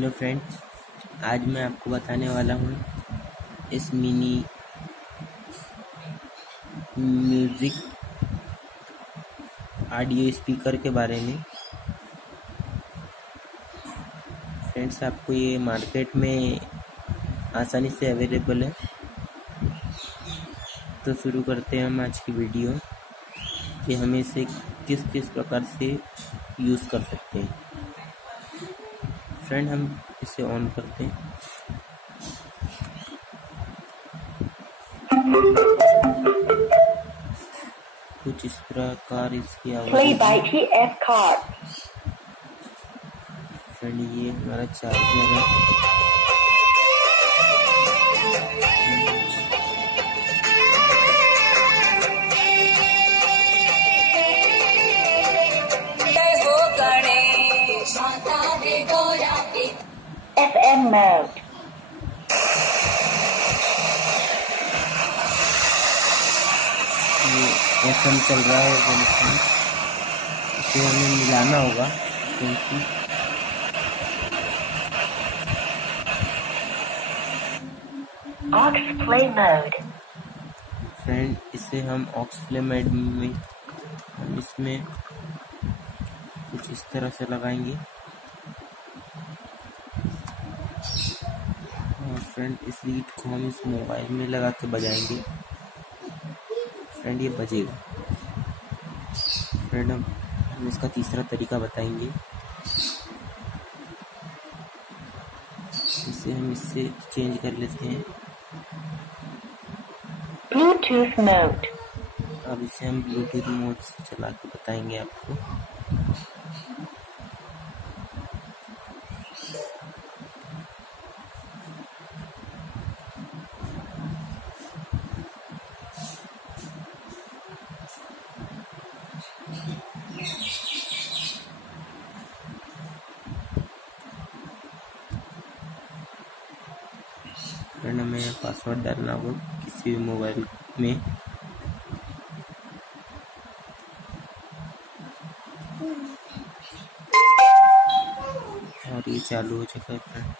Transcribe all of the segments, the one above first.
Hello friends, आज मैं आपको बताने वाला हूँ इस मिनी म्यूज़िक ऑडियो स्पीकर के बारे में। फ्रेंड्स, आपको ये मार्केट में आसानी से अवेलेबल है। तो शुरू करते हैं हम आज की वीडियो कि हम इसे किस किस प्रकार से यूज़ कर सकते हैं। फ्रेंड, हम इसे ऑन करते हैं। कुछ इस प्रकार इसकी आवाज़। फ्रेंड, ये हमारा चार्जर है। FM mode. ये FM चल रहा है। इसे हमें मिलाना होगा क्योंकि Aux play mode. फ्रेंड, इसे हम ऑक्स प्ले मोड में हम इसमें कुछ इस तरह से लगाएंगे। और फ्रेंड, इस लीड को हम इस मोबाइल में लगा के बजाएंगे। फ्रेंड, ये बजेगा। फ्रेंड, हम इसका तीसरा तरीका बताएंगे। इसे हम इससे चेंज कर लेते हैं। Bluetooth mode. अब इसे हम ब्लूटूथ मोड से चला के बताएंगे आपको। फ्रेंड, हमें पासवर्ड डालना होगा किसी भी मोबाइल में। और ये चालू हो चुका है friend.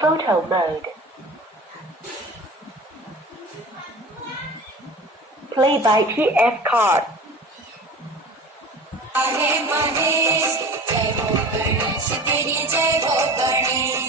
Photo mode. Play by TF card. Manish, jai ho Ganesh, teri jai ho Ganesh.